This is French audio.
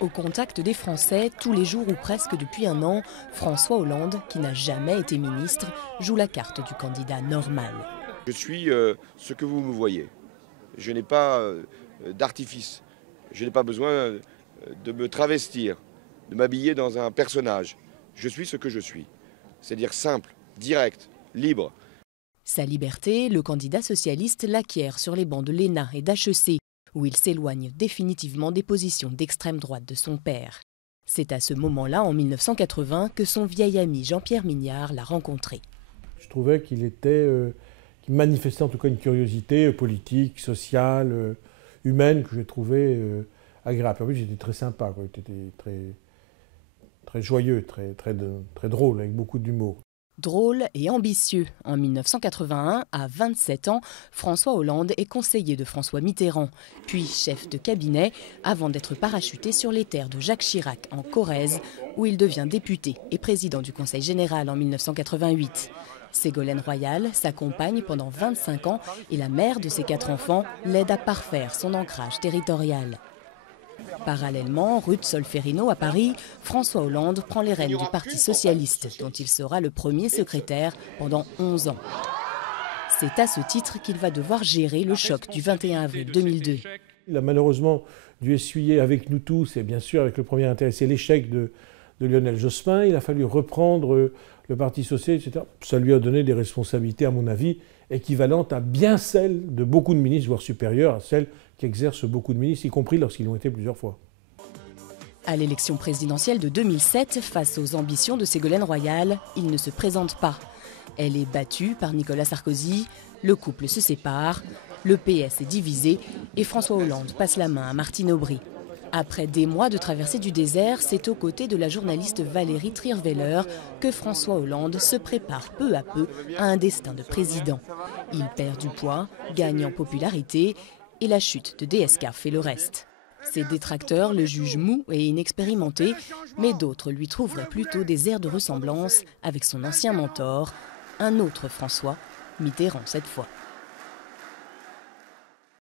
Au contact des Français, tous les jours ou presque depuis un an, François Hollande, qui n'a jamais été ministre, joue la carte du candidat normal. Je suis ce que vous me voyez. Je n'ai pas d'artifice. Je n'ai pas besoin de me travestir, de m'habiller dans un personnage. Je suis ce que je suis. C'est-à-dire simple, direct, libre. Sa liberté, le candidat socialiste l'acquiert sur les bancs de l'ENA et d'HEC, où il s'éloigne définitivement des positions d'extrême droite de son père. C'est à ce moment-là, en 1980, que son vieil ami Jean-Pierre Mignard l'a rencontré. Je trouvais qu'il manifestait en tout cas une curiosité politique, sociale, humaine, que j'ai trouvée agréable. En plus, j'étais très sympa, quoi. Il était très joyeux, très drôle, avec beaucoup d'humour. Drôle et ambitieux. En 1981, à 27 ans, François Hollande est conseiller de François Mitterrand, puis chef de cabinet, avant d'être parachuté sur les terres de Jacques Chirac, en Corrèze, où il devient député et président du Conseil général en 1988. Ségolène Royal s'accompagne pendant 25 ans et la mère de ses 4 enfants l'aide à parfaire son ancrage territorial. Parallèlement, rue de Solferino à Paris, François Hollande prend les rênes du Parti socialiste, dont il sera le premier secrétaire pendant 11 ans. C'est à ce titre qu'il va devoir gérer le choc du 21 avril 2002. Il a malheureusement dû essuyer avec nous tous, et bien sûr avec le premier intéressé, l'échec de Lionel Jospin. Il a fallu reprendre le Parti socialiste, etc. Ça lui a donné des responsabilités, à mon avis, équivalentes à bien celles de beaucoup de ministres, voire supérieures à celles qu'exercent beaucoup de ministres, y compris lorsqu'ils l'ont été plusieurs fois. À l'élection présidentielle de 2007, face aux ambitions de Ségolène Royal, il ne se présente pas. Elle est battue par Nicolas Sarkozy, le couple se sépare, le PS est divisé et François Hollande passe la main à Martine Aubry. Après des mois de traversée du désert, c'est aux côtés de la journaliste Valérie Trierweiler que François Hollande se prépare peu à peu à un destin de président. Il perd du poids, gagne en popularité et la chute de DSK fait le reste. Ses détracteurs le jugent mou et inexpérimenté, mais d'autres lui trouveraient plutôt des airs de ressemblance avec son ancien mentor, un autre François, Mitterrand cette fois.